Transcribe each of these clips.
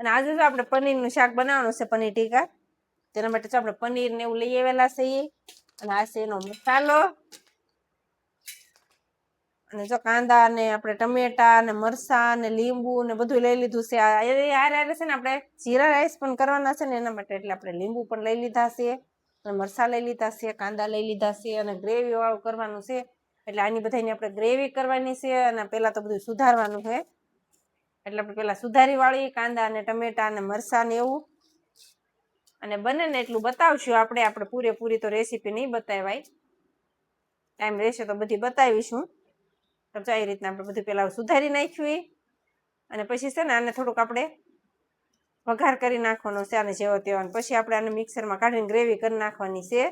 અને આજે જો આપણે પનીરનું શાક બનાવવાનું છે, પનીર ટીકા. તેના માટે આપણે પનીર ને એવું લઈ આવેલા છીએ. અને આ છે એનો મસાલો. અને જો કાંદા ને આપણે ટમેટા ને મરસા ને લીંબુ ને બધું લઈ લીધું છે. આ છે ને આપણે જીરા રાઈસ પણ કરવાના છે ને એના માટે એટલે આપણે લીંબુ પણ લઈ લીધા છે, અને મરસા લઈ લીધા છે, કાંદા લઈ લીધા છે, અને ગ્રેવી વાળું કરવાનું છે. એટલે આની બધાની આપણે ગ્રેવી કરવાની છે, અને પહેલા તો બધું સુધારવાનું છે. એટલે આપણે પહેલા સુધારી વાળી કાંદા અને ટમેટા અને મરસા ને એવું. અને બને ને એટલું બતાવશું આપણે પૂરેપૂરી તો રેસીપી નહીં બતાવાય. ટાઈમ રહેશે તો બધી બતાવીશું. તો આ રીતના આપણે બધું પહેલા સુધારી નાખ્યું. અને પછી છે ને આને થોડુંક આપણે વઘાર કરી નાખવાનો છે, આને જેવો તેવો. પછી આપણે આને મિક્સરમાં કાઢીને ગ્રેવી કરી નાખવાની છે.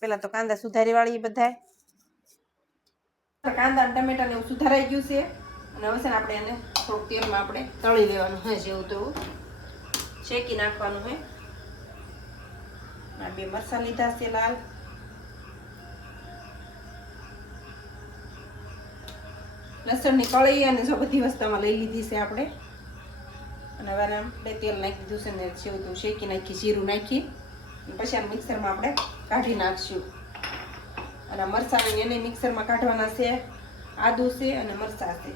પેલા તો કાંદા સુધારી વાળી બધા કાંદા અને ટમેટા ને એવું સુધારાઈ ગયું છે. અને હવે છે ને આપણે એને થોડુંક તેલમાં આપણે તળી લેવાનું હોય, જેવું તેવું શેકી નાખવાનું હોય. આ 2 મરચાં લીધા છે લાલ. લસણની કળી અને જો બધી વસ્તુમાં લઈ લીધી છે આપણે. અને હવે આપણે તેલ નાખી દીધું છે ને જેવું તેવું શેકી નાખી, જીરું નાખી પછી આ મિક્સરમાં આપણે કાઢી નાખશું. અને મરચાં એને મિક્સરમાં કાઢવાના છે. આદુ છે અને મરચાં છે.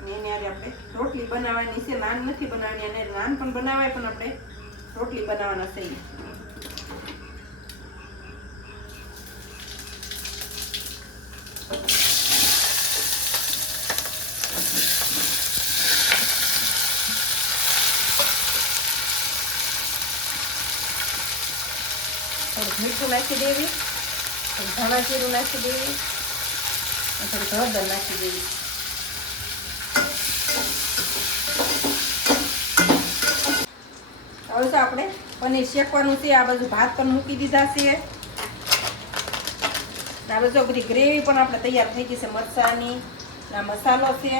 અને એને આપણે રોટલી બનાવવાની છે, નાન નથી બનાવવાની. અને નાન પણ બનાવાય, પણ આપણે રોટલી બનાવવાના છે. થોડુંક મીઠું નાખી દેવી, થોડું ધાણા જીરું નાખી દેવી, અને થોડીક હળદર નાખી દેવી. હવે તો આપણે પનીર શેકવાનું છે. આ બાજુ ભાત પણ મૂકી દીધા છે. આ બાજુ બધી ગ્રેવી પણ આપણે તૈયાર થઈ ગઈ છે. મરચાંની આ મસાલો છે,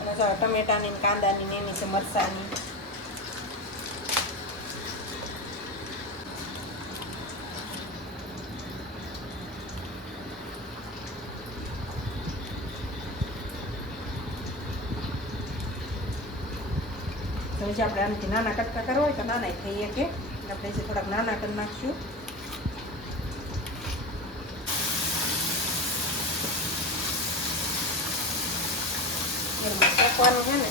અને જો ટમેટાની કાંદાની એની છે મરચાંની. પછી આપણે આનાથી નાના કટકા કરવા હોય તો નાના થઈ શકે. આપણે જે થોડાક નાના કરી નાખશું. એમાં શેકવાનું છે ને.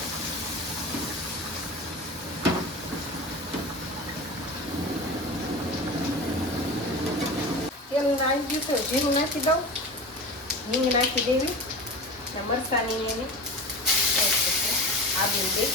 તેલ નાખી ગયું તો જીરું નાખી દઉં, હિંગ નાખી દેવી, મરચાંની એની આદુ દે.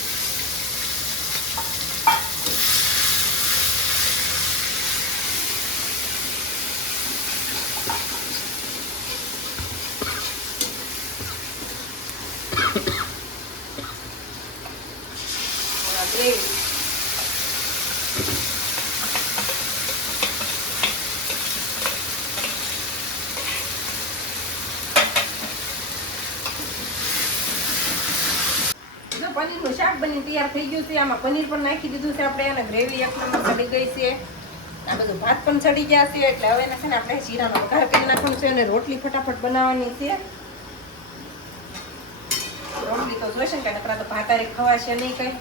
ગ્રેવી પનીરનું શાક બની તૈયાર થઈ ગયું છે. આમાં પનીર પણ નાખી દીધું છે આપણે, અને ગ્રેવી એક નંબર ચડી ગઈ છે. આ બધું ભાત પણ ચડી ગયા છે. એટલે હવે છે ને આપણે જીરાનો વઘાર કરી નાખવાનું છે, અને રોટલી ફટાફટ બનાવવાની છે. રોટલી તો જોઈશે ને, નકરા તો ભાતારી ખવાશે નહીં કઈ.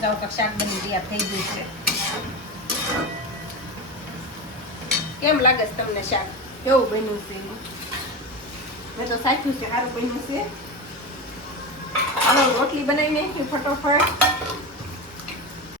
જાવ તો શાક બની તૈયાર થઈ ગયું છે. કેમ લાગે છે તમને શાક? કેવું બન્યું છે? મેં તો સાચું છે, સારું બન્યું છે. રોટલી બનાવી નાખી ફટોફટ.